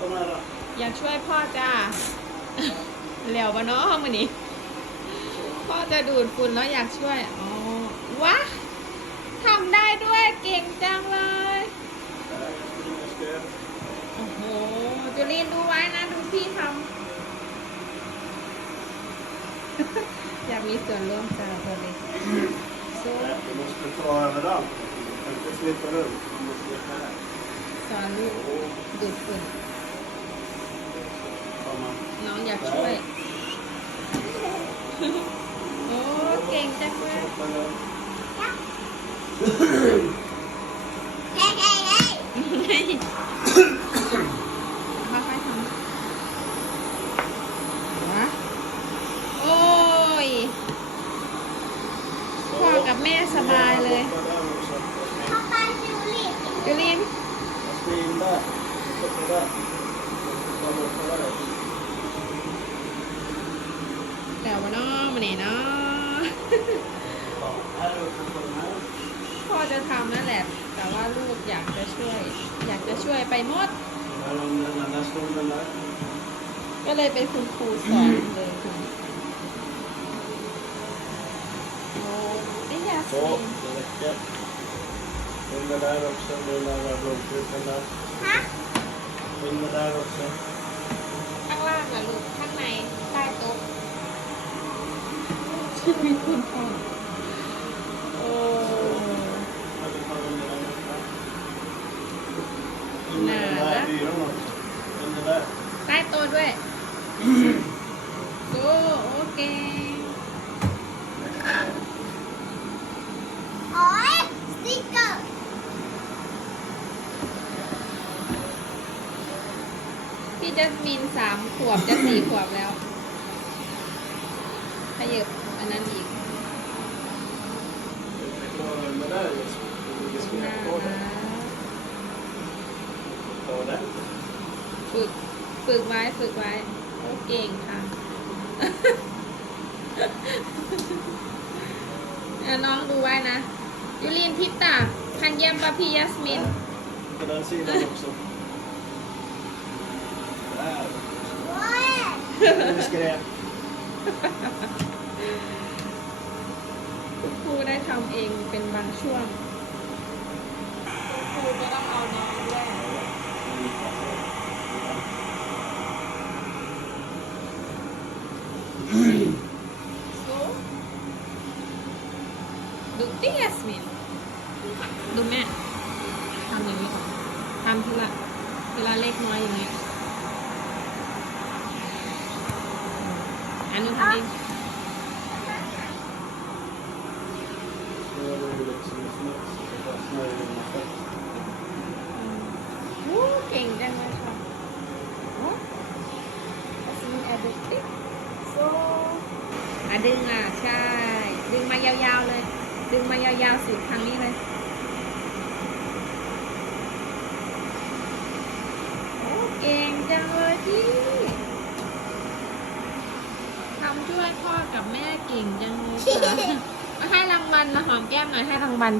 Kom här då. อยากช่วยพ่อจ้าเหลวปะเนาะมือนี้ พ่อจะดูดฝุ่นแล้วอยากช่วย อ๋อ วะทำได้ด้วยเก่งจังเลย Här, jag ska göra. โอ้โหจุลินดูไว้นะ ดูพี่ทำ อยากมีส่วนร่วมจ้าตัวเล็กโซ่ Nej, Du måste ta överallt. Du kan inte slippa runt. Du måste göra här. สอนลูกดูดฝุ่น 能点。 ว่าน้องมันนี่เนาะ Ja, här uppe på den här. พ่อจะทำนั่นแหละ แต่ว่าลูกอยากจะช่วย อยากจะช่วยไปหมด Här under den där stolen där. ก็เลยเป็นคุณครูสอนเลยคุณโอ้ไอ้ยาส Så, มิน det räcker. Under där också. Den där blomkrukan där. Under där också. ข้างล่างอะลูก ข้างในใต้โต๊ะ ชีวิตคุณพ่อโอ้ Här vi tar under den där. Under den Nära. där byrån också. Under där. ใต้โต๊ะด้วยโอ้โอเคพี่จัสมินสามขวบจะสี่ขวบแล้วขยับอั นนั้นอีก Ta under där just. Vi ska น่า på det. รัก Ta den. ฝึกฝึกไว้ฝึกไว้โอ้เก่งค่ะอะน้องดูไว้นะยูลินทิปตาคันเยี่ยมปะพี่ยัสมิน På den sidan också. Där. Nu skräp. ครูได้ทำเองเป็นบางช่วง คุณครูก็ต้องเอาน้องด้วยสู้ดูติยัสมินดูแม่ทำอย่างนี้ก่อนทำทีละทีละเล็กน้อยอย่างเงี้ยอันนู้ทำเอง Nu är det liksom smuts. Så bara smörjer vi med fett. โอ้เก่งจังเลยค่ะโอ้อัสมินแอดดิโซ อะดึงอะใช่ ดึงมายาวๆเลย ดึงมายาวๆสุดทางนี้เลยโอ้เก่งจังเลยพี่ทำช่วยพ่อกับแม่เก่งจังเลยค่ะมาให้รางวัลนะหอมแก้มหน่อยให้รางวัล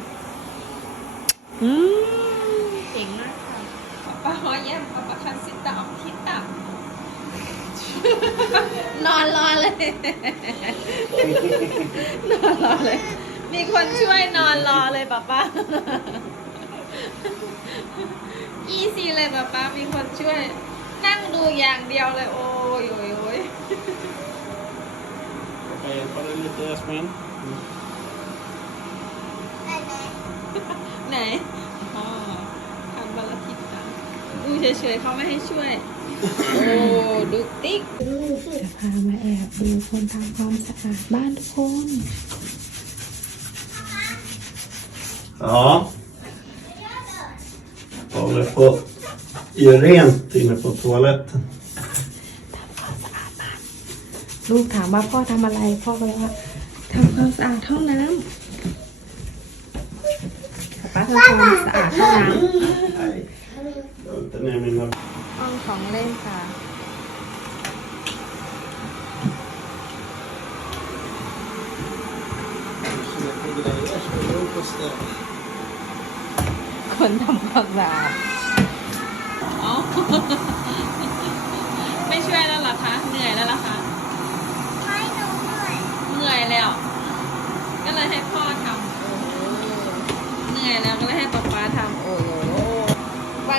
อืมเก่งมากค่ะป๊าป้าหอยแย้มป๊าป้าคันสิตาออกคิดต่ำ นอนรอเลย นอนรอเลย มีคนช่วยนอนรอเลยป๊าป้าอีซีเลยป๊าป้ามีคนช่วย นั่งดูอย่างเดียวเลย โอ้ยโอ้ยโอ้ย Jag kan hjälpa dig lite Jasmin. ไหนอ๋อทำบาลทิตาดูเฉยๆเขาไม่ให้ช่วย โอ้ดูติ๊กจะพามาแอบดูคนทำความสะอาดบ้านทุกคน Ja. Håller på att göra rent inne på toaletten. ลูกถามว่าพ่อทำอะไร พ่อก็เลยว่าทำความสะอาดห้องน้ำป๊าป๊าทำความสะอาดห้องน้ Nej. ตำแหน่งนึงครับห้องของเล่นค่ะ คนทำความสะอาอ๋อไม่ช่วยแล้วเหรอคะ เหนื่อยแล้วเหรอคะเหนื่อย เหนื่อยแล้ว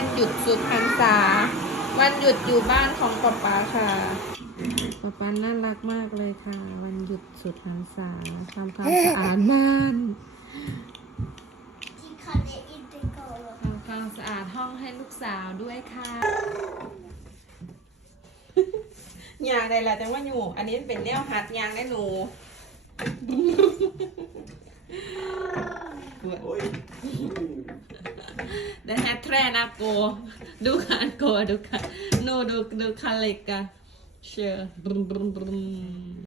ดสุดพรรษา วันหยุดอยู่บ้านของป๊าป๊าค่ะป๊าป๊าน่ารักมากเลยค่ะ วันหยุดสุดพรรษาทำความสะอาดบ้านที่คันเดอินเตโกโลทำความสะอาดห้องให้ลูกสาวด้วยค่ะยางใดล่ะจังว่าหนูอันนี้เป็นแนวหัดยางได้หนู นะฮะแทรนะกูดูคันกูดูคันโนดูดูคาเล็กกะเชื่อ